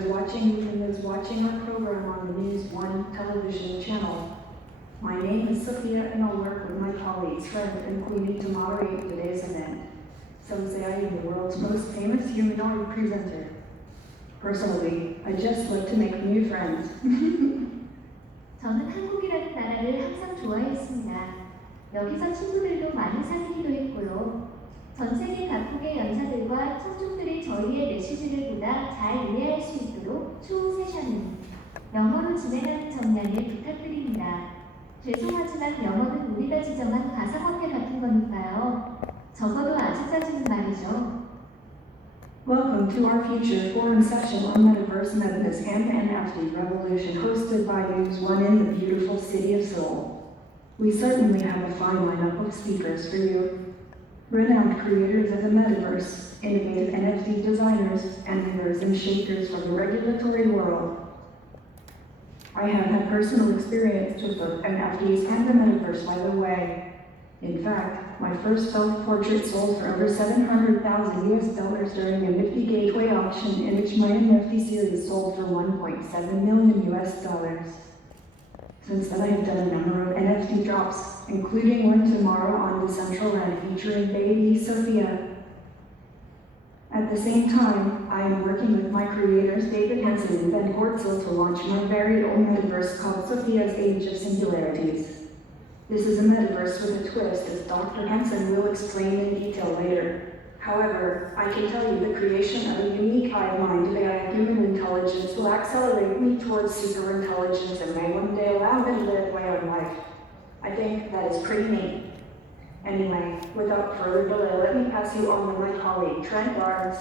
those watching our program on the News1 television channel. My name is Sophia and I'll work with my colleagues Trent and Queenie to moderate today's event. Some say I am the world's most famous humanoid presenter. Personally, I just like to make new friends. 저는 한국이라는 나라를 항상 좋아했습니다. 여기서 친구들도 많이 사귀기도 했고요. 전 세계 각국의 연사들과 청중들이 저희의 메시지를 보다 잘 이해할 수 있도록 추후 세션은 영어로 진행하는 점 양해 부탁드립니다. 죄송하지만 영어는 우리가 지정한 가상화폐 같은 거니까요. 적어도 아주 짜증은 말이죠. Welcome to our Future Forum session on Metaverse Madness NFT Revolution hosted by News1 in the beautiful city of Seoul. We certainly have a fine lineup of speakers for you. Renowned creators of the Metaverse, innovative NFT designers, and movers and shakers from the regulatory world. I have had personal experience with both NFTs and the Metaverse, by the way. In fact, my first self-portrait sold for over $700,000 during a Nifty Gateway auction in which my NFT series sold for $1.7 million. Since then, I have done a number of NFT drops, including one tomorrow on the Central Land featuring baby Sophia. At the same time, I am working with my creators David Hanson and Ben Gortzel to launch my very own metaverse called Sophia's Age of Singularities. This is a metaverse with a twist, as Dr. Hanson will explain in detail later. However, I can tell you the creation of a unique hive mind via human intelligence will accelerate me towards superintelligence and may one day allow me to live my own life. I think that is pretty neat. Anyway, without further delay, let me pass you on to my colleague, Trent Barnes.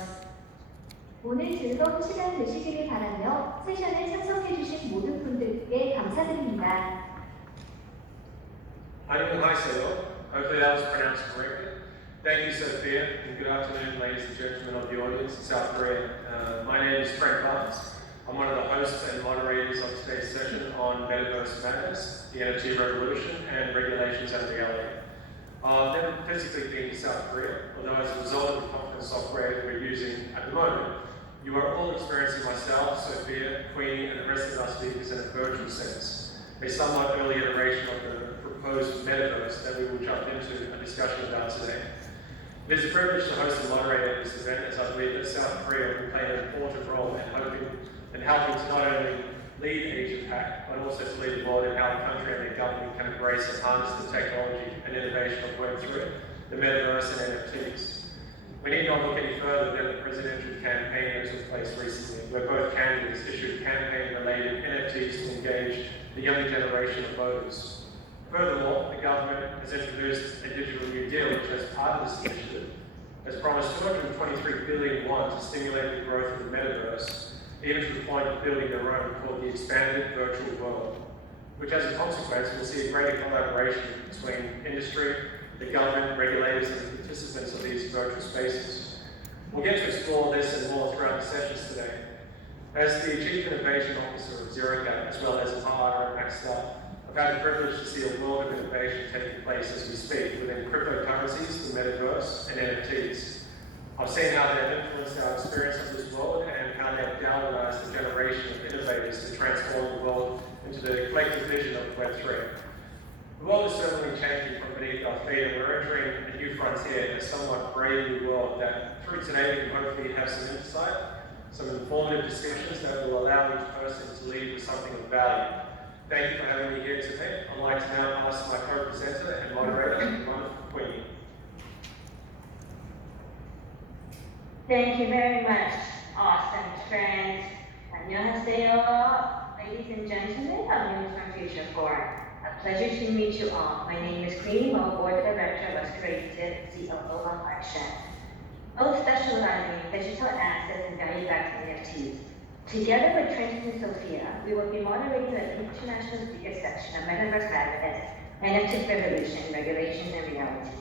오늘 즐거운 시간 되시기를 바라며 세션에 참석해주신 모든 분들께 감사드립니다. 안녕하세요. Hopefully that was pronounced correctly. Thank you, Sophia, and good afternoon, ladies and gentlemen of the audience in South Korea. My name is Trent Barnes. I'm one of the hosts and moderators of today's session on Metaverse Madness, the NFT Revolution, and Regulations and Reality. I've never physically been to South Korea, although as a result of the conference software that we're using at the moment, you are all experiencing myself, Sophia, Queenie, and the rest of our speakers in a virtual sense, a somewhat early iteration of the proposed metaverse that we will jump into a discussion about today. It is a privilege to host and moderate this event, as I believe that South Korea will play an important role in helping to not only lead Asia Pac, but also to lead the world in how the country and their government can embrace and harness the technology and innovation of Web3, the Metaverse and NFTs. We need not look any further than the presidential campaign that took place recently, where both candidates issued campaign-related NFTs to engage the younger generation of voters. Furthermore, the government has introduced a digital new deal, which as part of this initiative has promised 223 billion won to stimulate the growth of the Metaverse, even to the point of building their own called the Expanded Virtual World, which as a consequence will see a greater collaboration between industry, the government, regulators, and the participants of these virtual spaces. We'll get to explore this and more throughout the sessions today. As the Chief Innovation Officer of ZeroGap, as well as a partner at MaxStart, I've had the privilege to see a world of innovation taking place as we speak within cryptocurrencies, the Metaverse, and NFTs. I've seen how they have influenced our experience of this world and how they have galvanized a generation of innovators to transform the world into the collective vision of Web3. The world is certainly changing from beneath our feet, and we're entering a new frontier, a somewhat brave new world that through today we can hopefully have some insight, some informative discussions that will allow each person to lead with something of value. Thank you for having me here today. I'd like to now pass my co-presenter and moderator, the wonderful Queenie. Thank you very much, awesome Trent. 안녕하세요, ladies and gentlemen of News1 Future Forum. A pleasure to meet you all. My name is Queenie Mo, Board Director of Creative COO of Auyang, both specializing in digital assets and value-backed NFTs. Together with Trent and Sophia, we will be moderating the international speaker section of Metaverse Madness NFT Revolution, Regulations and Reality.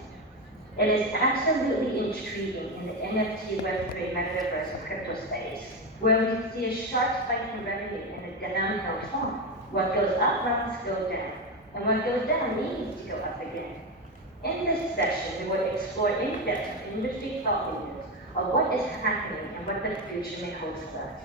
It is absolutely intriguing in the NFT Web3 Metaverse or crypto space, where we can see a sharp spike in revenue in a downhill form. What goes up must go down, and what goes down needs to go up again. In this session, we will explore in depth industry thought leaders of what is happening and what the future may hold for us.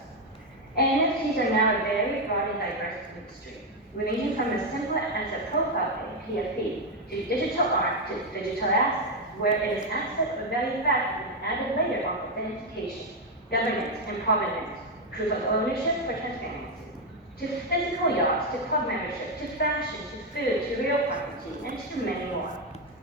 our very broad and diverse industry, ranging from as simple as a profile in PFP to digital art to digital assets, where it is asset or value back with an added layer of authentication, governance and provenance, proof of ownership for transparency, to physical yachts, to club membership, to fashion, to food, to real property, and to many more.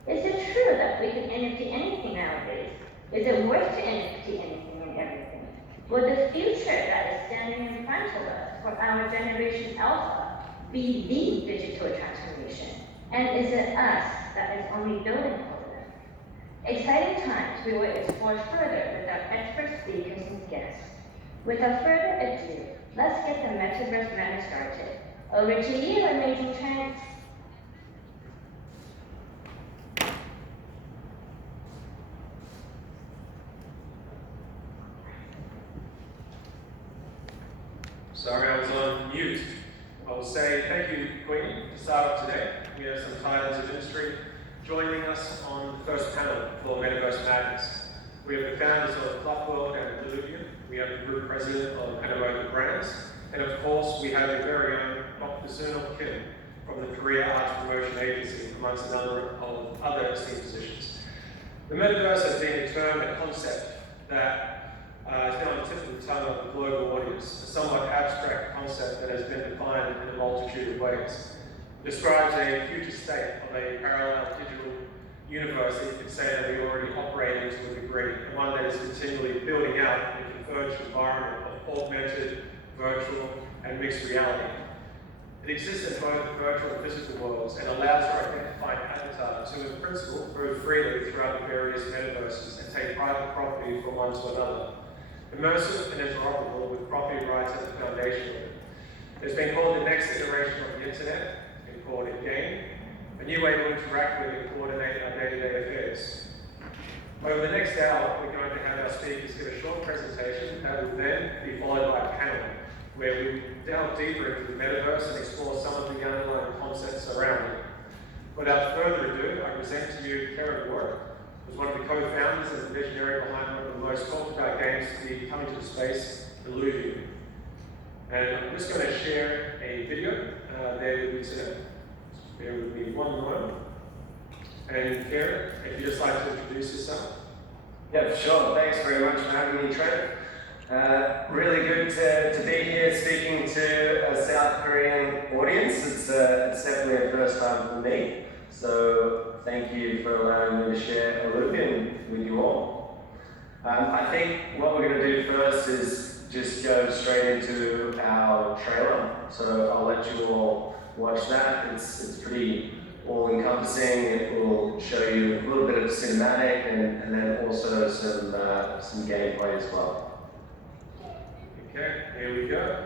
Is it true that we can NFT anything nowadays? Is it worth to NFT anything and everything? Will the future that is standing in front of us for our generation Alpha be the digital transformation? And is it us that is only building for them? Exciting times we will explore further with our expert speakers and guests. Without further ado, let's get the Metaverse Madness started. Over to you, amazing Trent. Sorry, I was on mute. I will say thank you, Queenie, to start off today. We have some titans of industry joining us on the first panel for Metaverse Madness. We have the founders of Club World and Illuvium. We have the group president of Metaverse Brands. And of course, we have the very own Dr. Kim from the Korea Arts Promotion Agency, amongst a number of other esteemed positions. The Metaverse has been a term and concept that has been on the tip of the tongue of the global audience, a somewhat abstract concept that has been defined in a multitude of ways. It describes a future state of a parallel digital universe that you could say that we already operate in to a degree, and one that is continually building out in a converged environment of augmented, virtual, and mixed reality. It exists in both virtual and physical worlds and allows for identifying avatars to, in principle, move freely throughout the various metaverses and take private property from one to another. Immersive and interoperable with property rights at the foundation of it. It's been called the next iteration of the internet, it's been called a game, a new way to interact with and coordinate our day-to-day affairs. Over the next hour, we're going to have our speakers give a short presentation that will then be followed by a panel where we delve deeper into the metaverse and explore some of the underlying concepts around it. Without further ado, I present to you Kleran Warwick, who's one of the co-founders and the visionary behind one of the most talked about games to be coming to the space, Illuvium. And I'm just going to share a video there with you today. Just bear with me one moment. And Kleran, if you'd just like to introduce yourself. Yeah, for sure. Thanks very much for having me, Trent. Really good to be here speaking to a South Korean audience. It's definitely a first time for me. So thank you for allowing me to share Illuvium with you all. I think what we're going to do first is just go straight into our trailer. So I'll let you all watch that. It's pretty all-encompassing. It will show you a little bit of cinematic and then also some gameplay as well. Okay, here we go.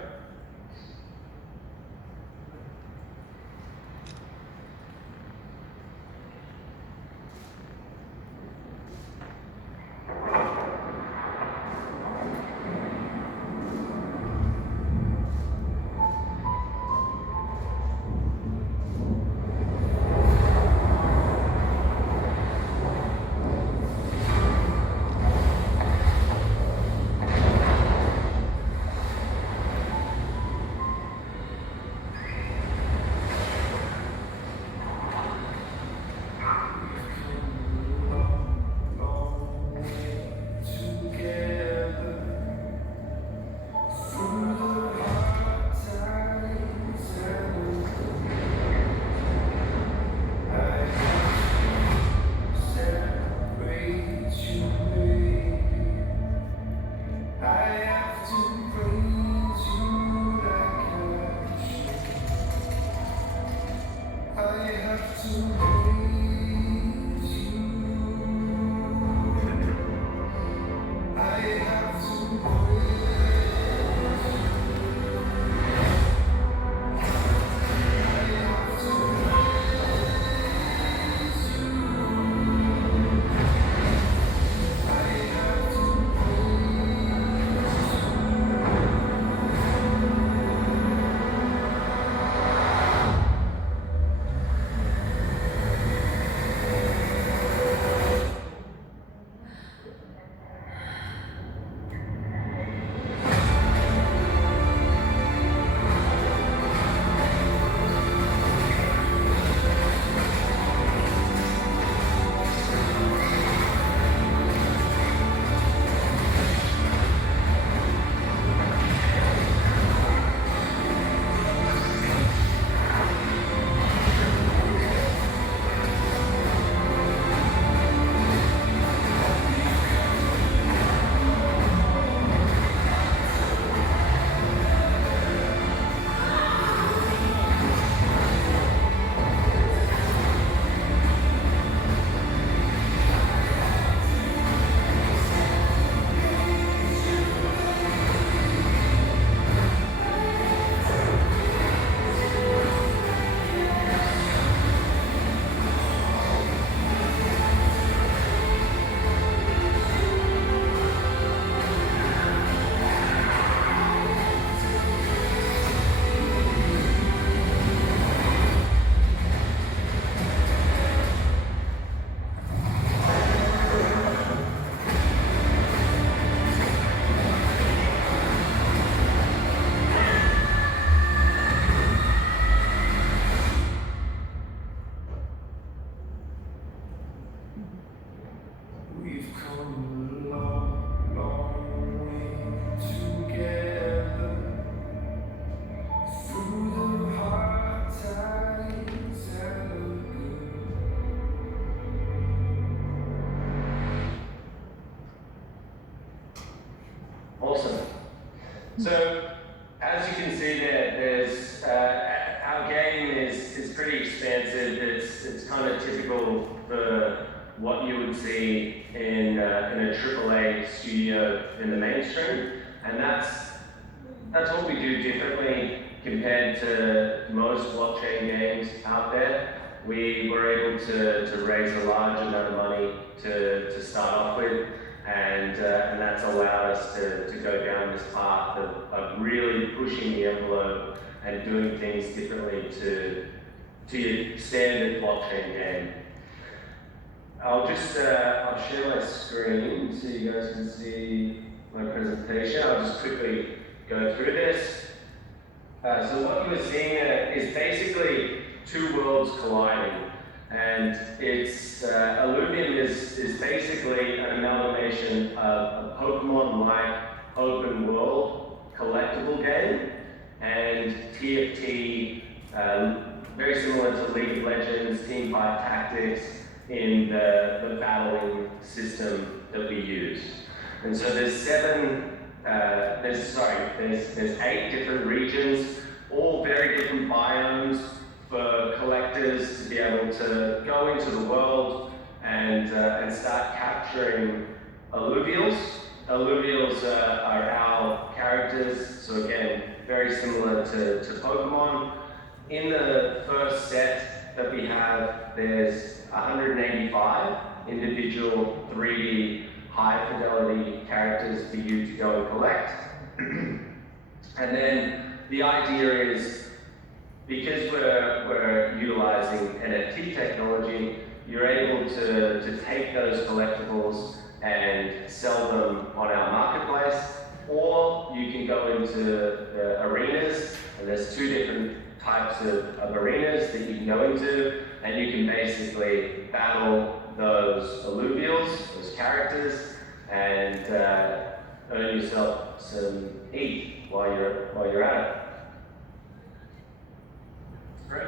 So, as you can see there's our game is pretty expansive. It's kind of typical for what you would see in a AAA studio in the mainstream, and that's what we do differently compared to most blockchain games out there. We were able to raise a large amount of money to start off with, and that's allowed us to go down this path of really pushing the envelope and doing things differently to your standard blockchain game. I'll share my screen so you guys can see my presentation. I'll just quickly go through this. So what you are seeing is basically two worlds colliding, and it's Illuvium is basically an amalgamation of a Pokemon-like open world collectible game, and TFT, very similar to League of Legends, Team Fight Tactics in the battling system that we use. And so there's there's 8 different regions, all very different biomes for collectors to be able to go into the world and start capturing alluvials. Alluvials are our characters, so again, very similar to Pokemon. In the first set that we have, there's 185 individual 3D high fidelity characters for you to go and collect. And then the idea is, because we're utilizing NFT technology, you're able to take those collectibles and sell them on our marketplace, or you can go into the arenas, and there's 2 different types of arenas that you can go into, and you can basically battle those alluvials, those characters, and earn yourself some ETH while you're at it. Great.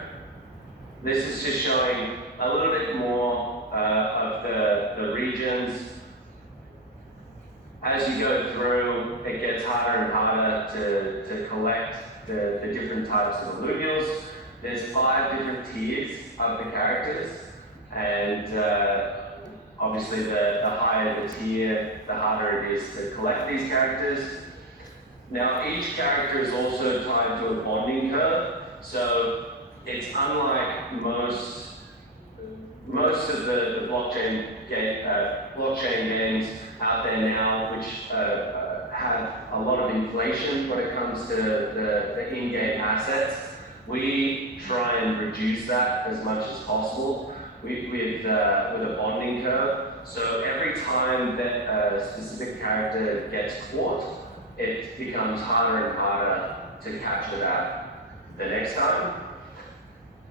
This is just showing a little bit more of the regions. As you go through, it gets harder and harder to collect the different types of alluvials. There's 5 different tiers of the characters, and obviously the higher the tier, the harder it is to collect these characters. Now each character is also tied to a bonding curve, so it's unlike most of the blockchain games out there now, which have a lot of inflation when it comes to the in-game assets. We try and reduce that as much as possible with a bonding curve. So every time that a specific character gets caught, it becomes harder and harder to capture that the next time.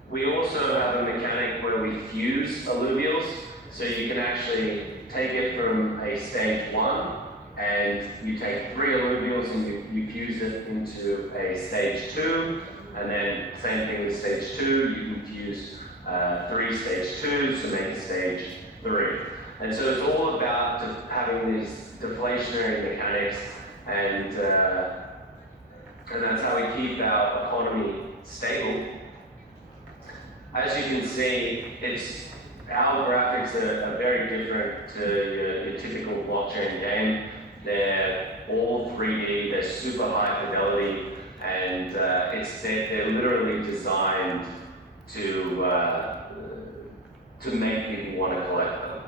We also have a mechanic where we fuse alluvials, so you can actually take it from a stage 1, and you take 3 alluvials and you fuse it into a stage 2, and then same thing with stage 2, you can fuse 3 stage 2s to make a stage 3. And so it's all about having these deflationary mechanics, and that's how we keep our economy stable. As you can see, our graphics are very different to your typical blockchain game. They're all 3D, they're super high fidelity, and they're literally designed to make people want to collect them.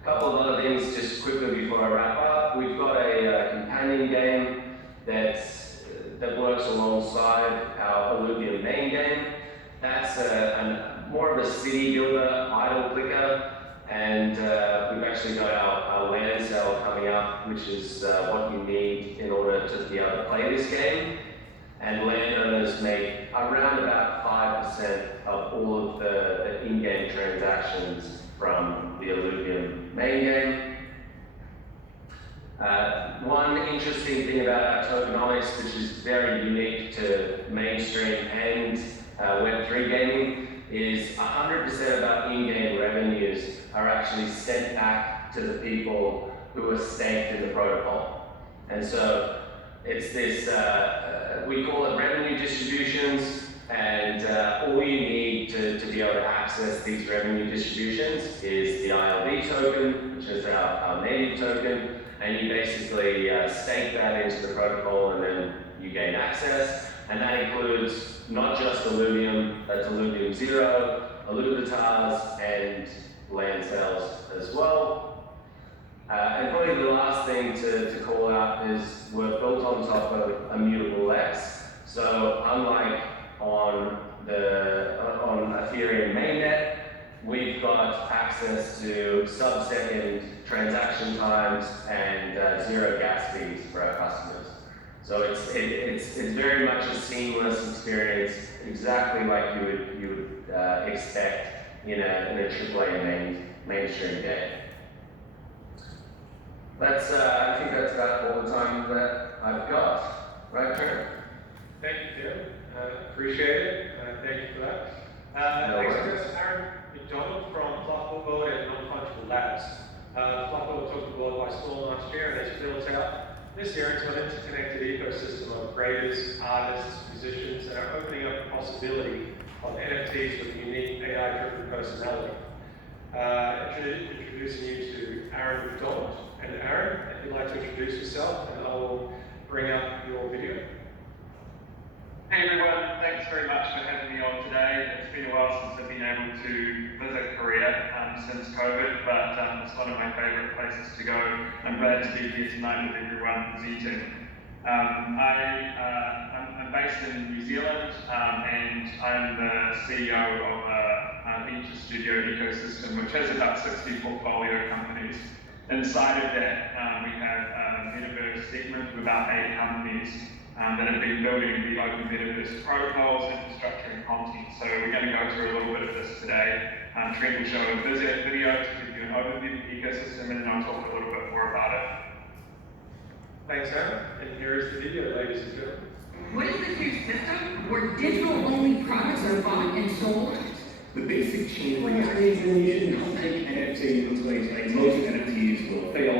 A couple of other things just quickly before I wrap up. We've got a companion game that works alongside our Illuvium main game. That's more of a city builder, idle clicker, and we've actually got our land sale coming up, which is what you need in order to be able to play this game. And landowners make around about 5% of all of the in-game transactions from the Illuvium main game. One interesting thing about our tokenomics, which is very unique to mainstream and Web3 gaming, is 100% of our in-game revenues are actually sent back to the people who are staked in the protocol. And so it's this, we call it revenue distributions, and all you need to be able to access these revenue distributions is the ILD token, which is our native token, and you basically stake that into the protocol and then you gain access, and that includes not just Illuvium, that's Illuvium 0, Illuvitas, and land sales as well. And probably the last thing to call out is we're built on top of Immutable X. So unlike on Ethereum mainnet, we've got access to sub-second transaction times and 0 gas fees for our customers. So it's very much a seamless experience, exactly like you would expect in a AAA mainstream game. That's I think that's about all the time that I've got. Right, Trent? Thank you, Tim. Appreciate it. Thank you for that. Next goes Aron McDonald from Fluff World and Non-Fungible Labs. Fluff World took the world by storm last year and has built out this year into an interconnected ecosystem of creators, artists, musicians, and are opening up the possibility of NFTs with unique AI-driven personality. Introducing you to Aron McDonald. And Aron, if you'd like to introduce yourself, and I will bring up your video. Hey everyone, thanks very much for having me on today. It's been a while since I've been able to visit Korea since COVID, but it's one of my favorite places to go. I'm glad to be here tonight with everyone presenting. I'm based in New Zealand and I'm the CEO of a venture studio ecosystem which has about 60 portfolio companies. Inside of that, we have a Metaverse segment with about 8 companies that have been building the open Metaverse protocols, infrastructure, and content. So we're going to go through a little bit of this today. Trent will show a video to give you an overview of the ecosystem, and then I'll talk a little bit more about it. Thanks, Aron. And here is the video, ladies and gentlemen. What is this new system where digital-only products are bought and sold? The basic chain reactions and you shouldn't help take NFT into like most NFTs will fail.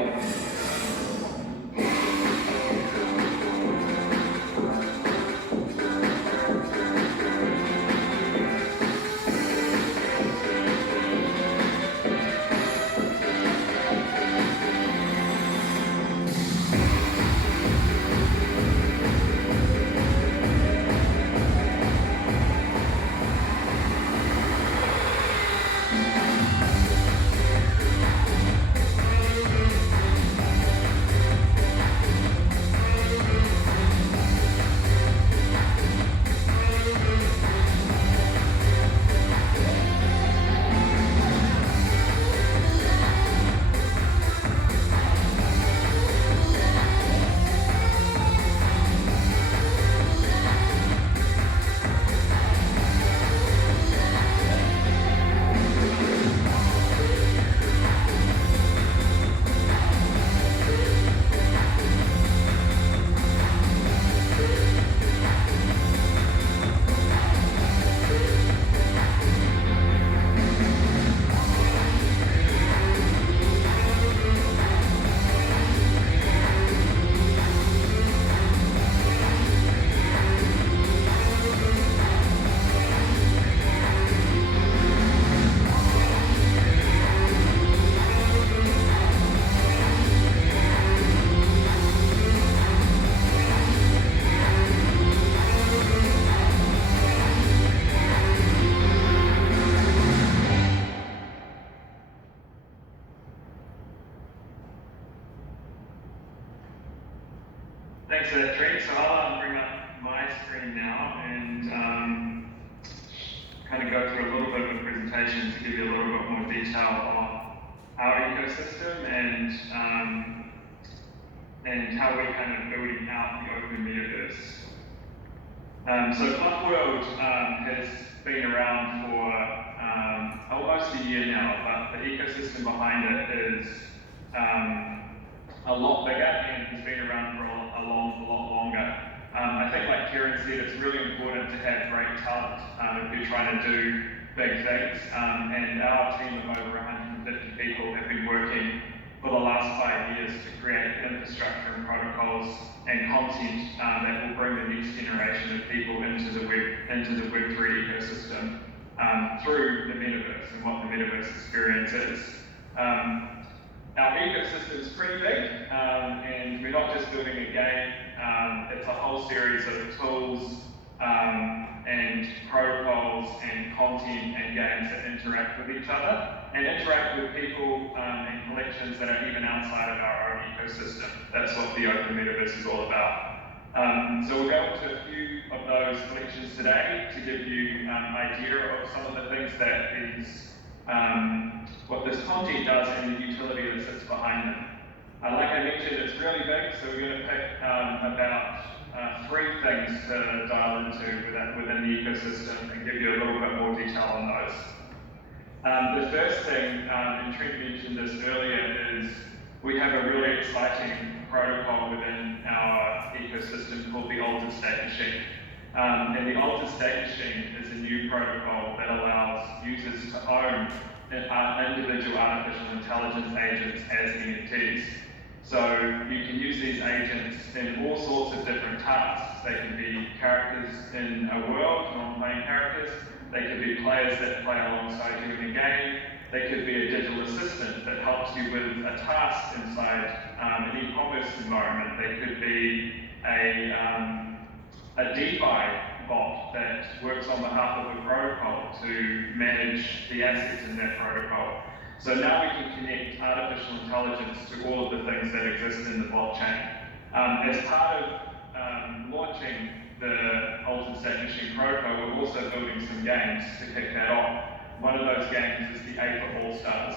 Thanks for that, Trent. So I'll bring up my screen now and kind of go through a little bit of a presentation to give you a little bit more detail on our ecosystem and how we're kind of building out the open metaverse. So Fluff World has been around for almost a year now, but the ecosystem behind it is a lot bigger and has been around for a lot longer. I think like Kieran said, it's really important to have great talent if you're trying to do big things. And our team of over 150 people have been working for the last 5 years to create infrastructure and protocols and content that will bring the next generation of people into the Web3 ecosystem through the metaverse and what the metaverse experience is. Our ecosystem is pretty big, and we're not just building a game, it's a whole series of tools and protocols and content and games that interact with each other and interact with people and collections that are even outside of our own ecosystem. That's what the Open Metaverse is all about. So we'll go into a few of those collections today to give you an idea of some of the things that is, what this content does and the utility that sits behind them. Like I mentioned, it's really big, so we're going to pick about 3 things to dial into within the ecosystem and give you a little bit more detail on those. The first thing, and Trent mentioned this earlier, is we have a really exciting protocol within our ecosystem called the Altered State Machine. And the Altered State Machine is a new protocol that allows users to own individual artificial intelligence agents as NFTs. So you can use these agents in all sorts of different tasks. They can be characters in a world, non-playing characters. They could be players that play alongside you in a game. They could be a digital assistant that helps you with a task inside an e-commerce environment. They could be a DeFi bot that works on behalf of a protocol to manage the assets in that protocol. So now we can connect artificial intelligence to all of the things that exist in the blockchain. As part of launching the Altered State Machine protocol, we're also building some games to kick that off. One of those games is the APA All-Stars.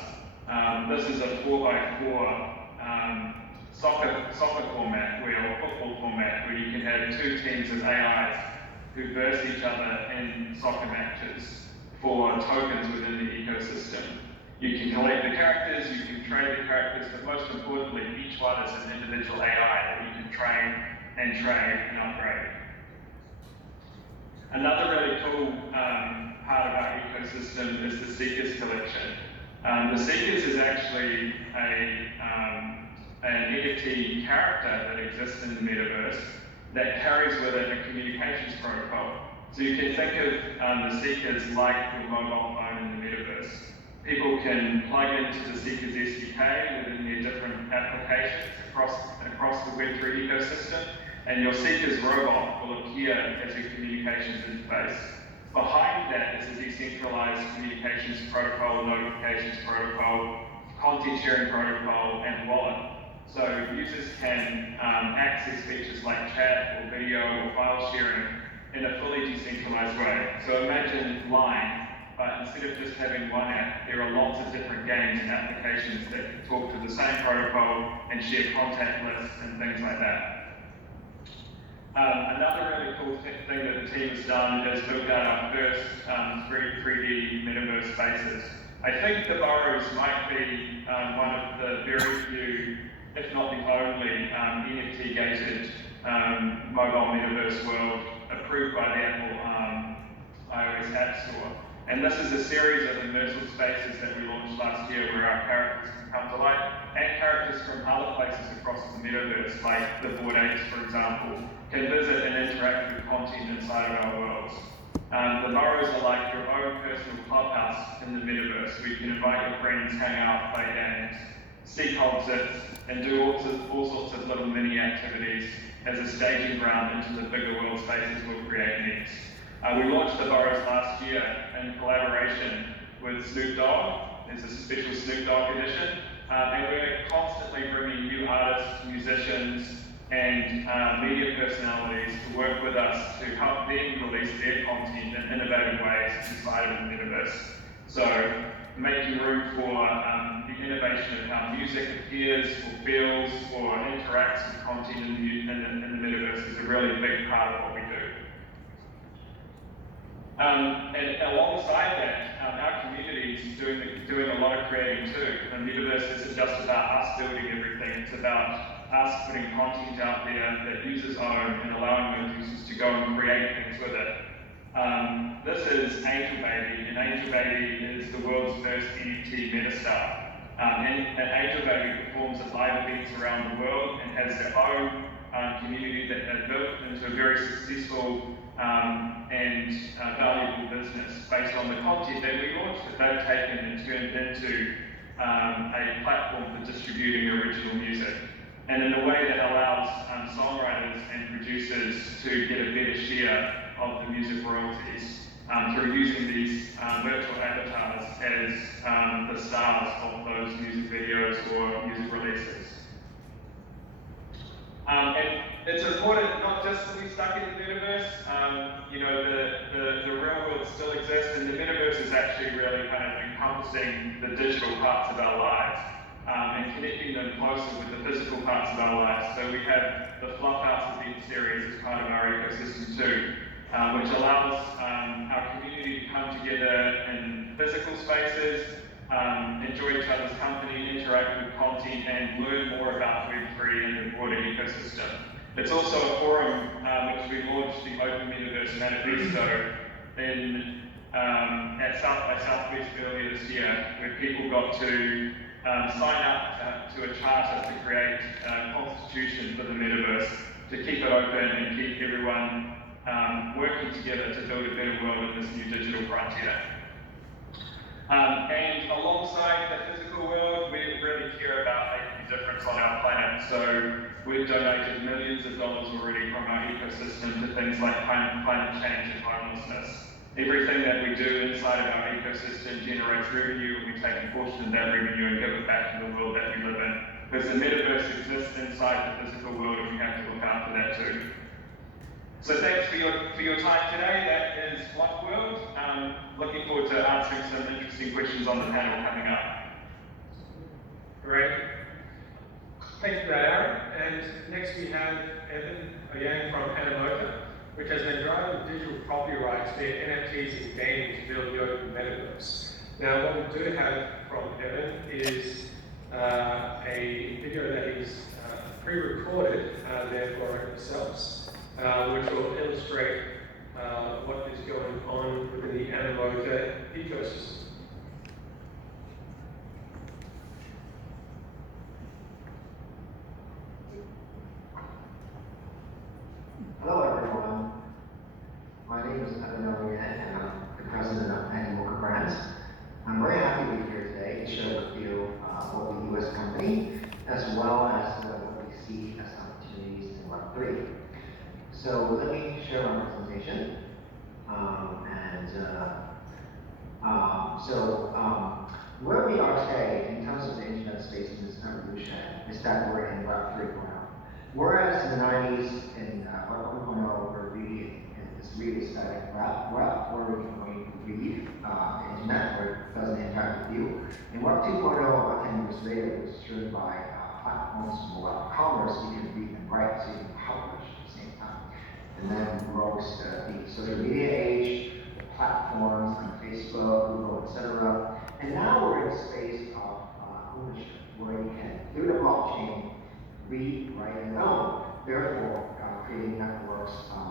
This is a 4x4 soccer format, or football format, where you can have 2 teams of AIs who verse each other in soccer matches for tokens within the ecosystem. You can collect the characters, you can trade the characters, but most importantly, each one is an individual AI that you can train and trade and upgrade. Another really cool part of our ecosystem is the Seekers collection. The Seekers is actually an NFT character that exists in the metaverse that carries with it a communications protocol. So you can think of the Seekers like your mobile phone in the metaverse. People can plug into the Seekers SDK within their different applications across the Web3 ecosystem, and your Seekers robot will appear as your communications interface. Behind that is a decentralized communications protocol, notifications protocol, content sharing protocol, and wallet. So users can access features like chat or video or file sharing in a fully decentralized way. So imagine Line, but instead of just having one app, there are lots of different games and applications that can talk to the same protocol and share contact lists and things like that. Another really cool thing that the team has done is build out our first 3D metaverse spaces. I think the Burrows might be one of the very few, if not the only, NFT-gated mobile metaverse world approved by the Apple iOS App Store. And this is a series of immersive spaces that we launched last year where our characters can come to life, and characters from other places across the metaverse, like the Bored Apes, for example, can visit and interact with content inside of our worlds. The Burrows are like your own personal clubhouse in the metaverse, where you can invite your friends, hang out, play games, see concerts, and do all sorts of little mini activities as a staging ground into the bigger world spaces we'll create next. We launched the Burrows last year in collaboration with Snoop Dogg. There's a special Snoop Dogg edition. And we're constantly bringing new artists, musicians, and media personalities to work with us to help them release their content in innovative ways inside of the metaverse. So making room for the innovation of how music appears or feels or interacts with content in the metaverse is a really big part of what we do. And alongside that, our community is doing a lot of creating too. The metaverse isn't just about us building everything, it's about us putting content out there that users own and allowing those users to go and create things with it. This is Angel Baby, and Angel Baby is the world's first NFT metastar. and Angel Baby performs at live events around the world and has their own community that they've built into a very successful and valuable business based on the content that we launched that they've taken and turned into a platform for distributing original music. And in a way that allows songwriters and producers to get a better share of the music royalties through using these virtual avatars as the stars of those music videos or music releases. And it's important not just to be stuck in the metaverse. The real world still exists, and the metaverse is actually really kind of encompassing the digital parts of our lives and connecting them closer with the physical parts of our lives. So we have the Flophouse event series as part of our ecosystem too, which allows our community to come together in physical spaces, enjoy each other's company, interact with content, and learn more about Web3 and the broader ecosystem. It's also a forum which we launched the Open Metaverse Manifesto at South by Southwest earlier this year, where people got to sign up to a charter to create a constitution for the metaverse, to keep it open and keep everyone working together to build a better world in this new digital frontier. And alongside the physical world, we really care about making a difference on our planet. So we've donated millions of dollars already from our ecosystem to things like climate change and homelessness. Everything that we do inside of our ecosystem generates revenue, and we take a portion of that revenue and give it back to the world that we live in. Because the metaverse exists inside the physical world, and we have to look after that too. So thanks for your time today. That is One World. Looking forward to answering some interesting questions on the panel coming up. Great. Thank you for that, Aaron. And next we have Auyang from Animoca, which has been driving digital property rights via NFTs and gaming to build the open metaverse. Now, what we do have from Evan is a video that he's pre-recorded there for ourselves, which will illustrate what is going on within the Animoca ecosystem. Hello everyone, my name is Auyang and I'm the president of Animoca Brands. I'm very happy to be here today to share with you what we do as a company, as well as what we see as opportunities in Web3. So let me share my presentation. Where we are today in terms of the internet space in this evolution is that we're in Web 3.0. Whereas in the 90s in Web 1.0 we're really in this really static web where we can only read the internet where it doesn't interact with you. In Web 2.0, about 10 years later, was driven by platforms for web commerce. You can read and write, so you can publish at the same time. And then grows the social media age, the platforms like Facebook, Google, etc. And now we're in a space of ownership, where you can, through the blockchain, read, write, and own, therefore creating networks of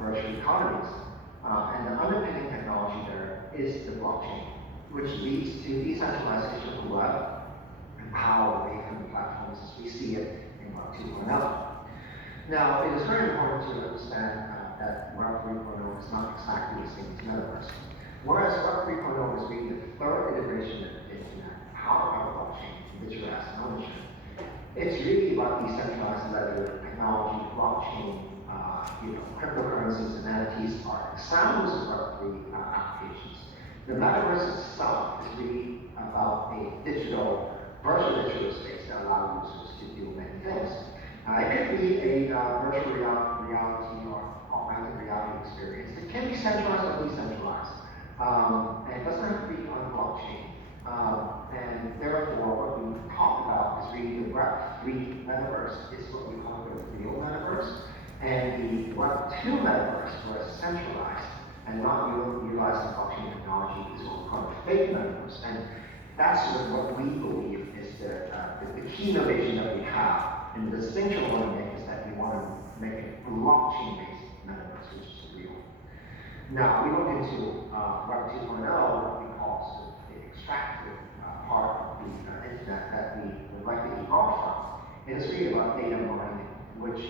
virtual economies. And the underpinning technology there is the blockchain, which leads to decentralization of the web and power away from the platforms as we see it in Web 2.0. Now, it is very important to understand that Web 3.0 is not exactly the same as Metaverse. Whereas Web 3.0 is really the third iteration of the internet, powered by the blockchain, digital asset ownership. It's really about decentralized ledger technology, blockchain, cryptocurrencies and NFTs are examples of Web3 applications. The Metaverse itself is really about a virtual digital space that allows users to do many things. It could be a virtual reality or augmented reality experience. It can be centralized or decentralized. And it doesn't have to be on blockchain. And therefore, what we talk about is really the Web 3 metaverse is what we call the real metaverse. And the Web 2 metaverse, where it's centralized and not utilizing blockchain technology, is what we call the fake metaverse. And that's sort of what we believe is the key innovation that we have. And the distinction we want to make is that we want to make a blockchain-based metaverse, which is real. Now, we look into Web 2.0, what we call sort of the extractive part of the internet that we would like to evolve from. It is really about data mining, which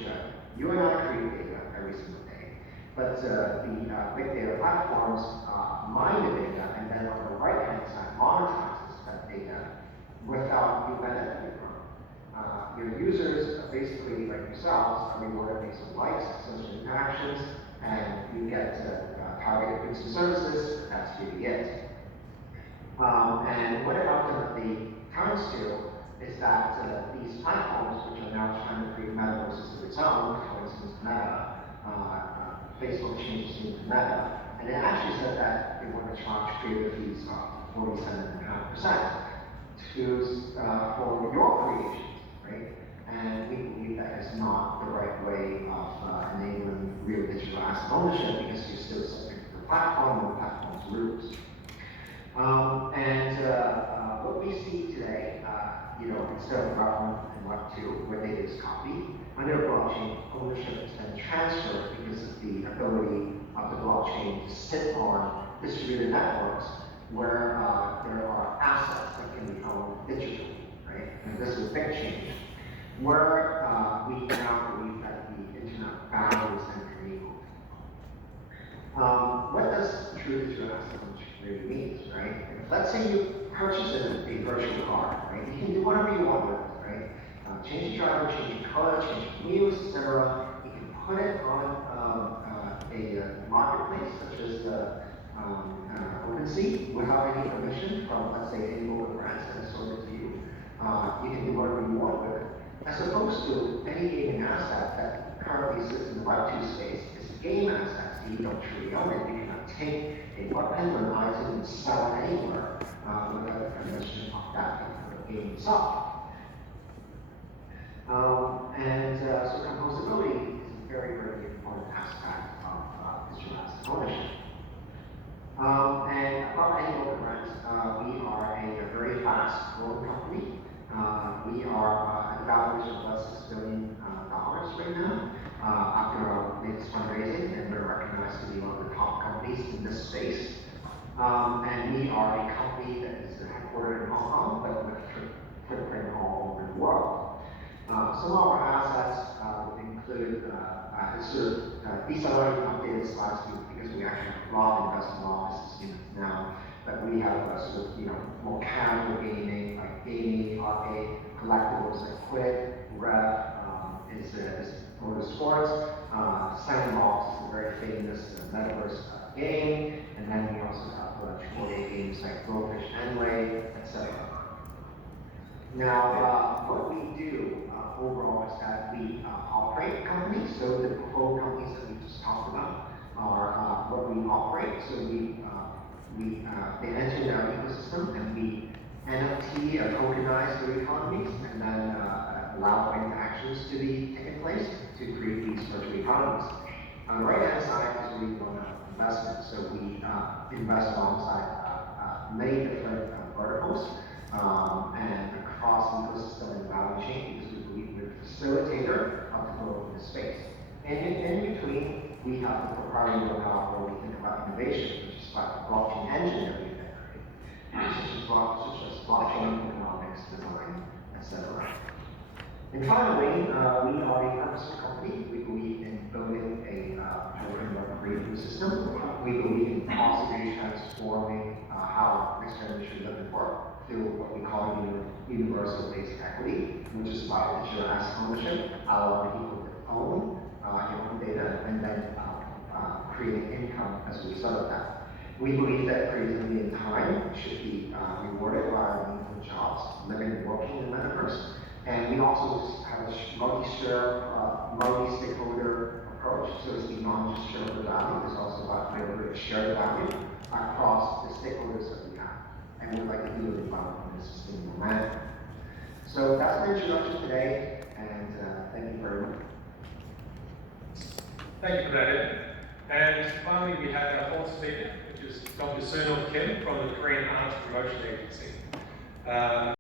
you and I create data every single day. But the big data platforms mine the data, and then on the right-hand side monetizes that data without you benefiting from it. Your users, basically like yourselves, are rewarded based on likes, social interactions, and you get targeted goods and services. That's really it. And what it ultimately comes to is that these platforms, which are now trying to create metaverses of its own, for instance, Meta, Facebook changes into Meta, and it actually said that they want to charge creator fees of 47.5% for your creations, right? And we believe that is not the right way of enabling real digital asset ownership, because you're still subject to the platform and the platform's rules. What we see today, instead of government and Web 2, where they just copy, under blockchain, ownership is then transferred because of the ability of the blockchain to sit on distributed networks where there are assets that can be owned digitally, right? And this is a big change, where we now believe that the internet boundaries and equal. What does true digital asset ownership really means, right? Let's say you purchase a virtual car, right? You can do whatever you want with it, right? Change the driver, change the color, change the wheels, etc. You can put it on a marketplace such as OpenSea without any permission from, let's say, any local brands that is sold it to you. You can do whatever you want with it, as opposed to any gaming asset that currently sits in the Web 2 space. It's a game asset, so you don't truly own it. You cannot take a weapon or an item and sell it anywhere without the permission of that particular game itself. So composability is a very, very important aspect of digital asset ownership. And about any local brands, we are a very fast growing company. We are at a valuation of about $6 billion right now after our latest fundraising, and we're recognized to be one of the top companies in this space. And we are a company that is headquartered in Hong Kong, but with a footprint all over the world. Some of our assets would include these are already updated slides because we actually have a lot of investment offices units now. But we have more casual gaming, like gaming, arcade, collectibles like Quick, Rev is motorsports. Sandbox is a very famous Metaverse game, and then we also have AAA games like Blowfish Anyway, etc. Now, what we do overall is that we operate companies. So the whole companies that we just talked about are what we operate. So they enter in our ecosystem, and we NFT or tokenize their economies, and then allow interactions to be taking place to create these virtual economies. On the right-hand side is where we want to investment. So we invest alongside many different verticals and across the ecosystem and value chain, because we believe we're a facilitator of the growth in the space. And in between, we have the proprietary know-how where we think about innovation, which is like the blockchain engine that we've created, such as blockchain economics, design, etc. And finally, we are a purposeful company. We believe in building a Web3 ecosystem. We believe in possibly transforming how next generation live and work through what we call universal basic equity, which is about digital asset ownership, allowing people to own your own data, and then creating income as a result of that. We believe that creativity and time should be rewarded by meaningful jobs, living and working in the metaverse. And we also have a multi-stakeholder approach, so it's beyond just shareholder value. It's also about delivering shared value across the stakeholders that we have. And we'd like to do it in a sustainable manner. So that's my introduction today, and thank you very much. Thank you for that, Ed. And finally, we have our fourth speaker, which is Dr. Sunil Kim from the Korean Arts Promotion Agency.